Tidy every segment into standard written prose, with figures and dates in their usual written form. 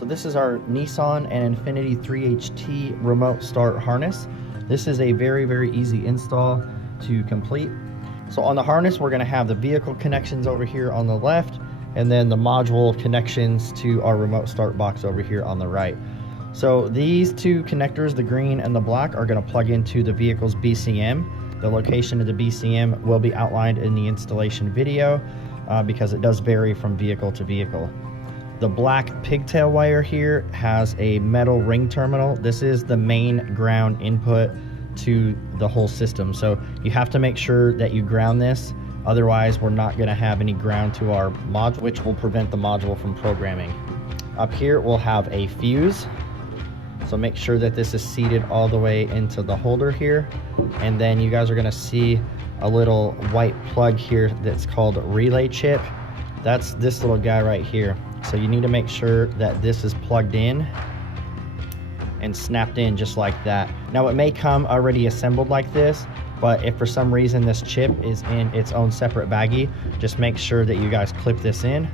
So this is our Nissan and Infiniti 3HT remote start harness. This is a very, very easy install to complete. So on the harness, we're gonna have the vehicle connections over here on the left, and then the module connections to our remote start box over here on the right. So these two connectors, the green and the black, are gonna plug into the vehicle's BCM. The location of the BCM will be outlined in the installation video because it does vary from vehicle to vehicle. The black pigtail wire here has a metal ring terminal. This is the main ground input to the whole system. So you have to make sure that you ground this. Otherwise, we're not gonna have any ground to our module, which will prevent the module from programming. Up here, we'll have a fuse. So make sure that this is seated all the way into the holder here. And then you guys are gonna see a little white plug here that's called relay chip. That's this little guy right here. So you need to make sure that this is plugged in and snapped in just like that. Now it may come already assembled like this, but if for some reason this chip is in its own separate baggie, just make sure that you guys clip this in.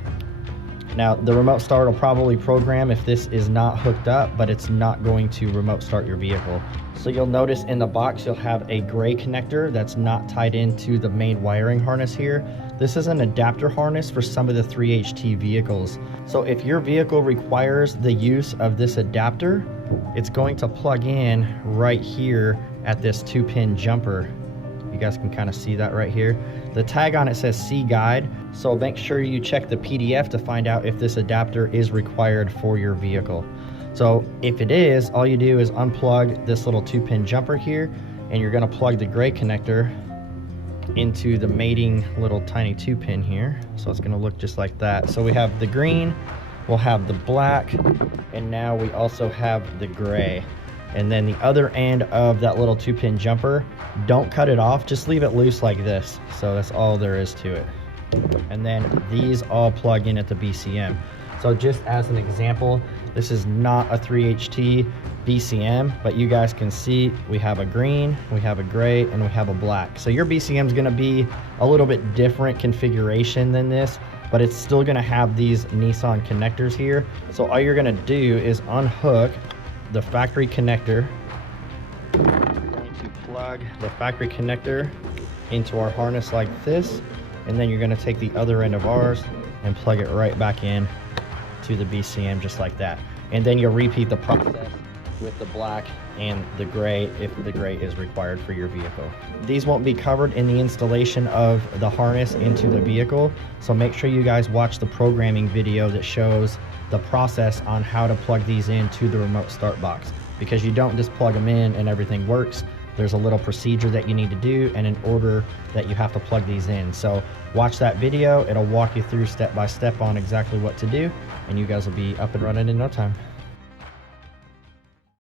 Now the remote start will probably program if this is not hooked up, but it's not going to remote start your vehicle. So you'll notice in the box you'll have a gray connector that's not tied into the main wiring harness here. This is an adapter harness for some of the 3HT vehicles. So if your vehicle requires the use of this adapter, it's going to plug in right here at this 2-pin jumper. You guys can kind of see that right here. The tag on it says C guide, so make sure you check the PDF to find out if this adapter is required for your vehicle. So if it is, all you do is unplug this little 2-pin jumper here, and you're gonna plug the gray connector into the mating little tiny 2-pin here. So it's gonna look just like that. So we have the green, we'll have the black, and now we also have the gray. And then the other end of that little 2-pin jumper, don't cut it off, just leave it loose like this. So that's all there is to it. And then these all plug in at the BCM. So just as an example, this is not a 3HT BCM, but you guys can see we have a green, we have a gray, and we have a black. So your BCM is gonna be a little bit different configuration than this, but it's still gonna have these Nissan connectors here. So all you're gonna do is unhook the factory connector. We're going to plug the factory connector into our harness like this, and then you're going to take the other end of ours and plug it right back in to the BCM just like that. And then you'll repeat the process with the black and the gray if the gray is required for your vehicle. These won't be covered in the installation of the harness into the vehicle, so make sure you guys watch the programming video that shows the process on how to plug these into the remote start box, because you don't just plug them in and everything works. There's a little procedure that you need to do and an order that you have to plug these in. So watch that video, it'll walk you through step by step on exactly what to do, and you guys will be up and running in no time.